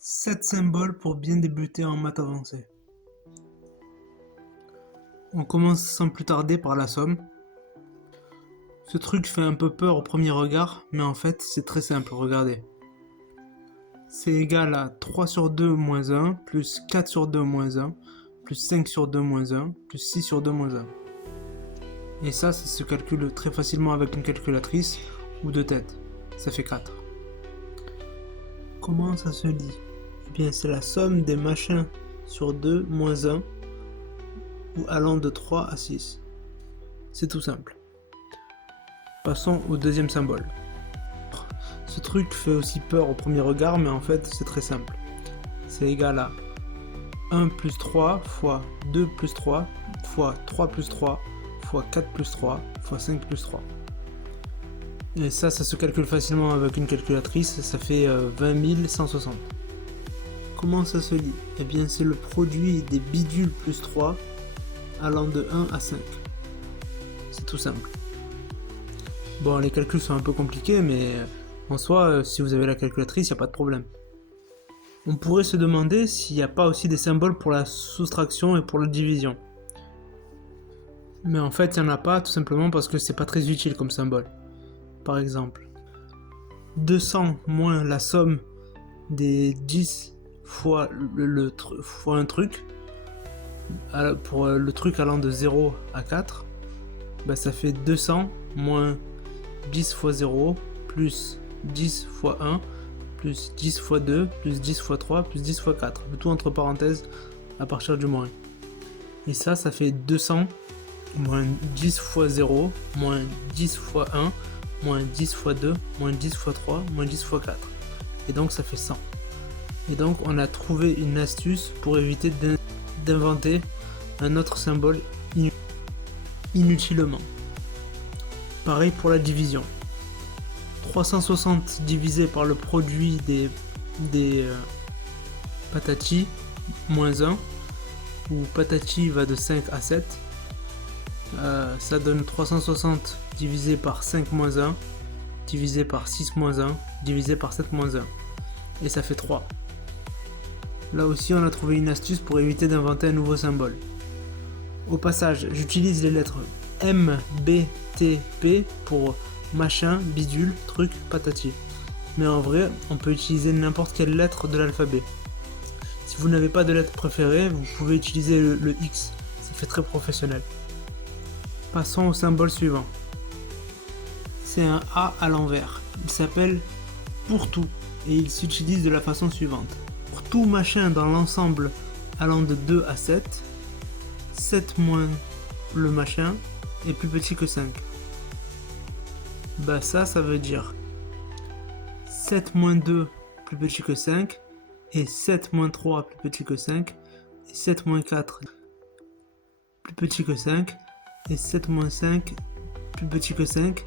7 symboles pour bien débuter en maths avancées. On commence sans plus tarder par la somme. Ce truc fait un peu peur au premier regard, mais en fait c'est très simple, regardez. C'est égal à 3 sur 2 moins 1, plus 4 sur 2 moins 1, plus 5 sur 2 moins 1, plus 6 sur 2 moins 1. Et ça se calcule très facilement avec une calculatrice ou de tête. Ça fait 4. Comment ça se lit? Eh bien c'est la somme des machins sur 2 moins 1, ou allant de 3 à 6. C'est tout simple. Passons au deuxième symbole. Ce truc fait aussi peur au premier regard, mais en fait c'est très simple. C'est égal à 1 plus 3 fois 2 plus 3 fois 3 plus 3 fois 4 plus 3 fois 5 plus 3. Et ça se calcule facilement avec une calculatrice, ça fait 20 160. Comment ça se lit? Eh bien c'est le produit des bidules plus 3 allant de 1 à 5. C'est tout simple. Bon, les calculs sont un peu compliqués, mais en soi, si vous avez la calculatrice, il n'y a pas de problème. On pourrait se demander s'il n'y a pas aussi des symboles pour la soustraction et pour la division. Mais en fait, il n'y en a pas, tout simplement parce que c'est pas très utile comme symbole. Par exemple, 200 moins la somme des 10 fois, fois un truc, pour le truc allant de 0 à 4, bah ça fait 200 moins 10 fois 0, plus 10 fois 1, plus 10 fois 2, plus 10 fois 3, plus 10 fois 4. Le tout entre parenthèses à partir du moins. Et ça fait 200 moins 10 fois 0, moins 10 fois 1, moins 10 fois 2, moins 10 fois 3, moins 10 fois 4. Et donc ça fait 100. Et donc on a trouvé une astuce pour éviter d'inventer un autre symbole inutilement. Pareil pour la division. 360 divisé par le produit des patati moins 1, où patati va de 5 à 7, ça donne 360 divisé par 5 moins 1, divisé par 6 moins 1, divisé par 7 moins 1. Et ça fait 3. Là aussi on a trouvé une astuce pour éviter d'inventer un nouveau symbole. Au passage, j'utilise les lettres M, B, T, P pour machin, bidule, truc, patati. Mais en vrai, on peut utiliser n'importe quelle lettre de l'alphabet. Si vous n'avez pas de lettre préférée, vous pouvez utiliser le X. Ça fait très professionnel. Passons au symbole suivant. C'est un A à l'envers. Il s'appelle pour tout et il s'utilise de la façon suivante. Pour tout machin dans l'ensemble allant de 2 à 7, 7 moins le machin est plus petit que 5. Bah ça veut dire 7 moins 2 plus petit que 5, et 7 moins 3 plus petit que 5, et 7 moins 4 plus petit que 5, et 7 moins 5 plus petit que 5,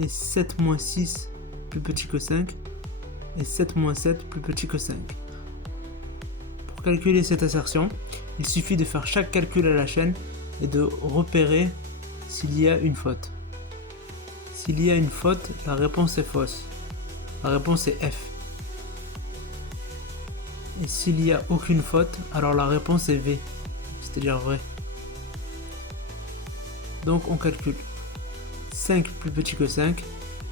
et 7 moins 6 plus petit que 5, et 7 moins 7 plus petit que 5. Pour calculer cette assertion, il suffit de faire chaque calcul à la chaîne et de repérer s'il y a une faute. S'il y a une faute, la réponse est fausse. La réponse est F. Et s'il n'y a aucune faute, alors la réponse est V, c'est-à-dire vrai. Donc on calcule 5 plus petit que 5,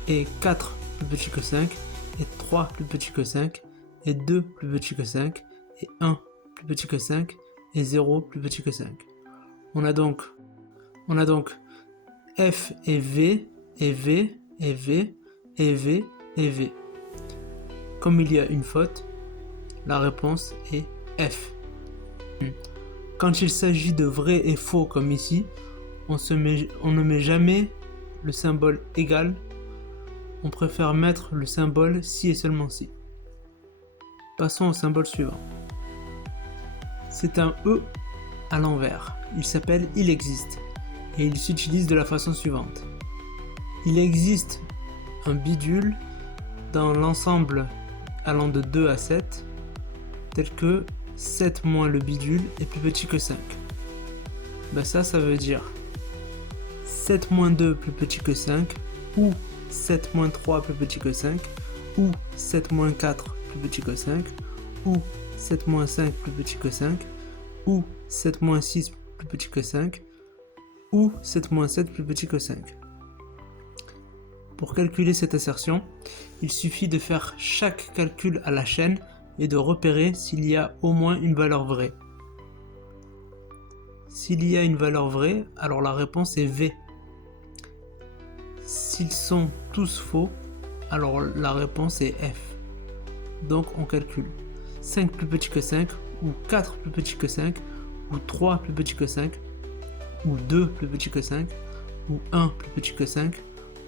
et 4 plus petit que 5, et 3 plus petit que 5, et 2 plus petit que 5, et 1 plus petit que 5, et 0 plus petit que 5. On a donc F et V, et V, et V, et V, et V. Comme il y a une faute, la réponse est F. Quand il s'agit de vrai et faux comme ici, on ne met jamais le symbole égal, on préfère mettre le symbole si et seulement si. Passons au symbole suivant. C'est un E à l'envers. Il s'appelle il existe et il s'utilise de la façon suivante. Il existe un bidule dans l'ensemble allant de 2 à 7, tel que 7 moins le bidule est plus petit que 5. Ben ça veut dire 7 moins 2 plus petit que 5, ou 7 moins 3 plus petit que 5, ou 7 moins 4 plus petit que 5, ou 7 moins 5 plus petit que 5, ou 7 moins 6 plus petit que 5, ou 7 moins 7 plus petit que 5. Pour calculer cette assertion, il suffit de faire chaque calcul à la chaîne et de repérer s'il y a au moins une valeur vraie. S'il y a une valeur vraie, alors la réponse est V. S'ils sont tous faux, alors la réponse est F. Donc on calcule 5 plus petit que 5, ou 4 plus petit que 5, ou 3 plus petit que 5, ou 2 plus petit que 5, ou 1 plus petit que 5,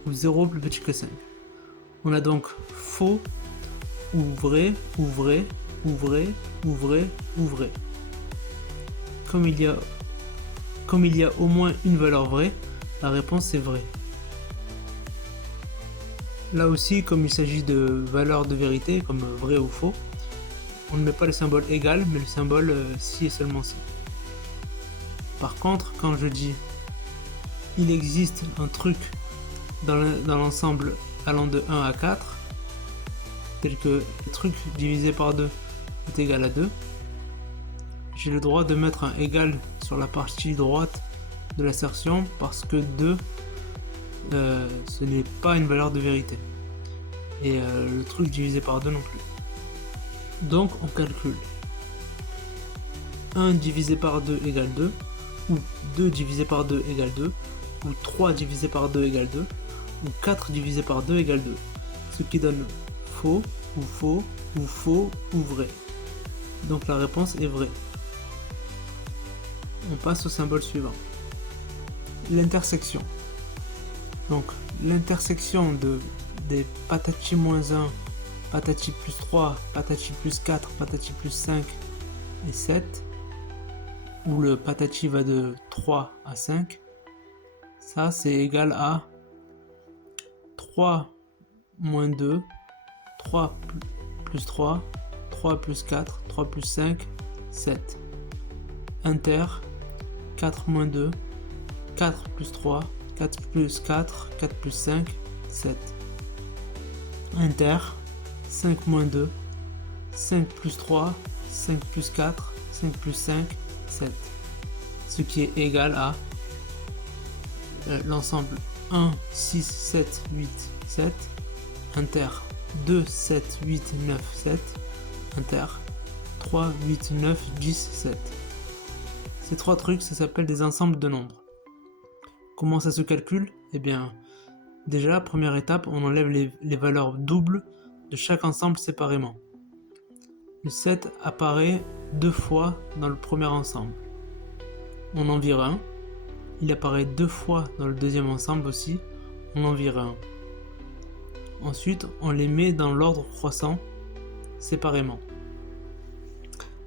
ou 0 plus petit que 5. On a donc faux, ou vrai, ou vrai, ou vrai, ou vrai, ou vrai. Comme il y a au moins une valeur vraie, la réponse est vraie. Là aussi, comme il s'agit de valeurs de vérité, comme vrai ou faux, on ne met pas le symbole égal, mais le symbole si et seulement si. Par contre, quand je dis il existe un truc dans l'ensemble allant de 1 à 4, tel que le truc divisé par 2 est égal à 2, j'ai le droit de mettre un égal sur la partie droite de l'assertion parce que 2 ce n'est pas une valeur de vérité et le truc divisé par 2 non plus. Donc on calcule 1 divisé par 2 égale 2, ou 2 divisé par 2 égale 2, ou 3 divisé par 2 égale 2, ou 4 divisé par 2 égale 2, ce qui donne faux, ou faux, ou faux, ou vrai. Donc la réponse est vraie. On passe au symbole suivant. L'intersection. Donc l'intersection des patati moins 1, patati plus 3, patati plus 4, patati plus 5 et 7, où le patati va de 3 à 5, ça c'est égal à 3 moins 2, 3 plus 3, 3 plus 4, 3 plus 5, 7. Inter, 4 moins 2, 4 plus 3, 4 plus 4, 4 plus 5, 7. Inter, 5 moins 2, 5 plus 3, 5 plus 4, 5 plus 5, 7. Ce qui est égal à l'ensemble 1, 6, 7, 8, 7. Inter, 2, 7, 8, 9, 7. Inter, 3, 8, 9, 10, 7. Ces trois trucs, ça s'appelle des ensembles de nombres. Comment ça se calcule? Eh bien, déjà, première étape, on enlève les valeurs doubles de chaque ensemble séparément. Le 7 apparaît 2 fois dans le premier ensemble. On en vire un. Il apparaît 2 fois dans le deuxième ensemble aussi. On en vire un. Ensuite, on les met dans l'ordre croissant séparément.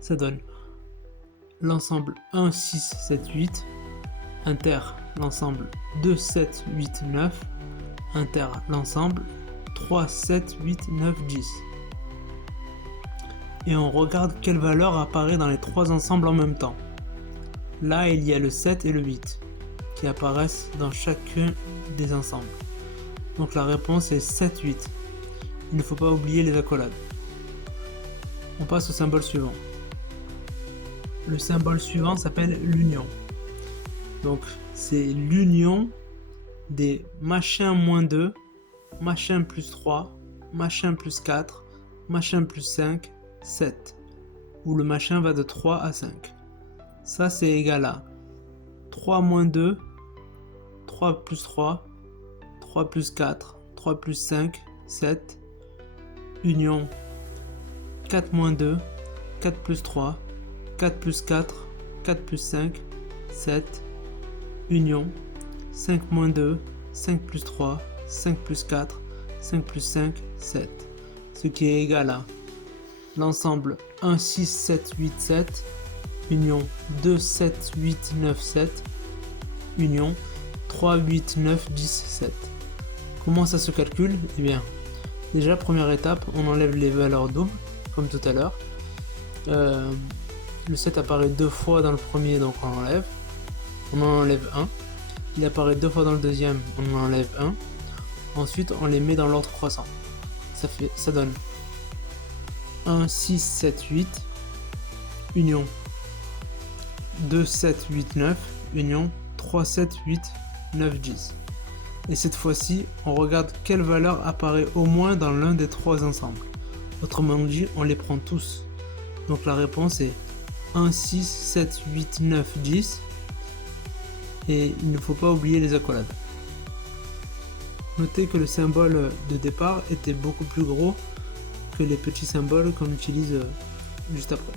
Ça donne l'ensemble 1, 6, 7, 8. Inter l'ensemble 2, 7, 8, 9. Inter l'ensemble 3, 7, 8, 9, 10. Et on regarde quelle valeur apparaît dans les trois ensembles en même temps. Là, il y a le 7 et le 8 qui apparaissent dans chacun des ensembles. Donc la réponse est 7, 8. Il ne faut pas oublier les accolades. On passe au symbole suivant. Le symbole suivant s'appelle l'union. Donc c'est l'union des machin moins 2, machin plus 3, machin plus 4, machin plus 5, 7, où le machin va de 3 à 5. Ça c'est égal à 3 moins 2, 3 plus 3, 3 plus 4, 3 plus 5, 7, union 4 moins 2, 4 plus 3, 4 plus 4, 4 plus 5, 7, union 5 moins 2, 5 plus 3, 5 plus 4, 5 plus 5, 7. Ce qui est égal à l'ensemble 1, 6, 7, 8, 7, union 2, 7, 8, 9, 7, union 3, 8, 9, 10, 7. Comment ça se calcule? Eh bien, déjà, première étape, on enlève les valeurs doubles, comme tout à l'heure. Le 7 apparaît 2 fois dans le premier, donc on l'enlève. On en enlève 1. Il apparaît 2 fois dans le deuxième, on en enlève 1. Ensuite, on les met dans l'ordre croissant. Ça donne 1, 6, 7, 8, union 2, 7, 8, 9, union 3, 7, 8, 9, 10. Et cette fois-ci, on regarde quelle valeur apparaît au moins dans l'un des trois ensembles. Autrement dit, on les prend tous. Donc la réponse est 1, 6, 7, 8, 9, 10. Et il ne faut pas oublier les accolades. Notez que le symbole de départ était beaucoup plus gros que les petits symboles qu'on utilise juste après.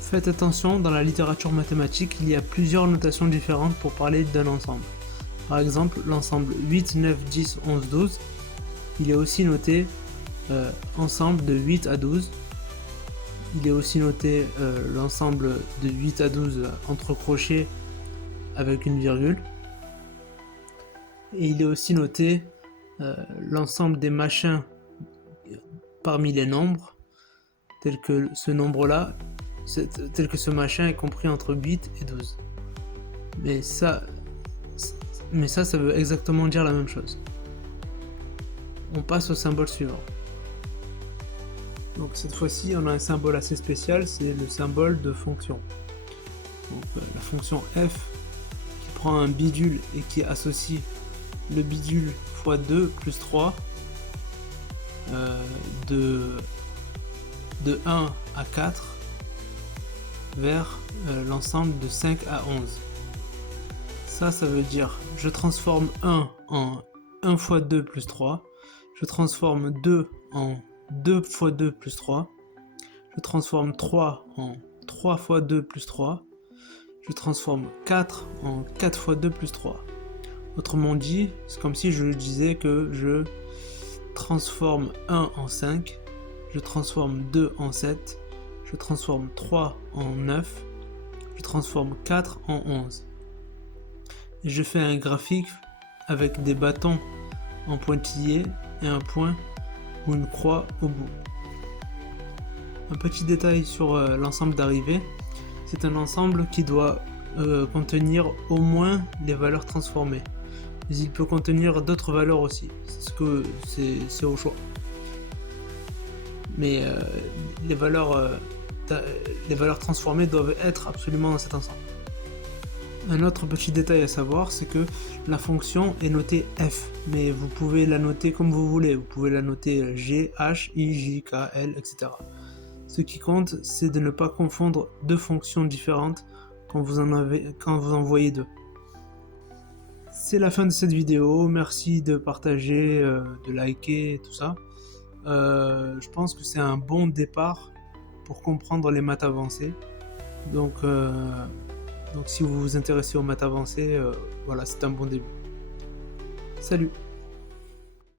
Faites attention, dans la littérature mathématique, il y a plusieurs notations différentes pour parler d'un ensemble. Par exemple, l'ensemble 8, 9, 10, 11, 12, il est aussi noté ensemble de 8 à 12. Il est aussi noté l'ensemble de 8 à 12 entre crochets avec une virgule. Et il est aussi noté l'ensemble des machins parmi les nombres, tel que ce nombre-là, tel que ce machin est compris entre 8 et 12. Mais ça veut exactement dire la même chose. On passe au symbole suivant. Donc cette fois-ci, on a un symbole assez spécial, c'est le symbole de fonction. Donc la fonction f qui prend un bidule et qui associe le bidule fois 2 plus 3 de 1 à 4 vers l'ensemble de 5 à 11. Ça veut dire je transforme 1 en 1 fois 2 plus 3, je transforme 2 en 2 fois 2 plus 3, je transforme 3 en 3 fois 2 plus 3, je transforme 4 en 4 fois 2 plus 3. Autrement dit, c'est comme si je disais que je transforme 1 en 5, je transforme 2 en 7, je transforme 3 en 9, je transforme 4 en 11. Et je fais un graphique avec des bâtons en pointillés et un point ou une croix au bout. Un petit détail sur l'ensemble d'arrivée, c'est un ensemble qui doit contenir au moins les valeurs transformées. Mais il peut contenir d'autres valeurs aussi, c'est au choix. Mais les valeurs transformées doivent être absolument dans cet ensemble. Un autre petit détail à savoir, c'est que la fonction est notée f, mais vous pouvez la noter comme vous voulez. Vous pouvez la noter g, h, i, j, k, l, etc. Ce qui compte, c'est de ne pas confondre deux fonctions différentes quand vous en voyez deux. C'est la fin de cette vidéo. Merci de partager, de liker, tout ça. Je pense que c'est un bon départ pour comprendre les maths avancées. Donc si vous vous intéressez aux maths avancées, voilà, c'est un bon début. Salut!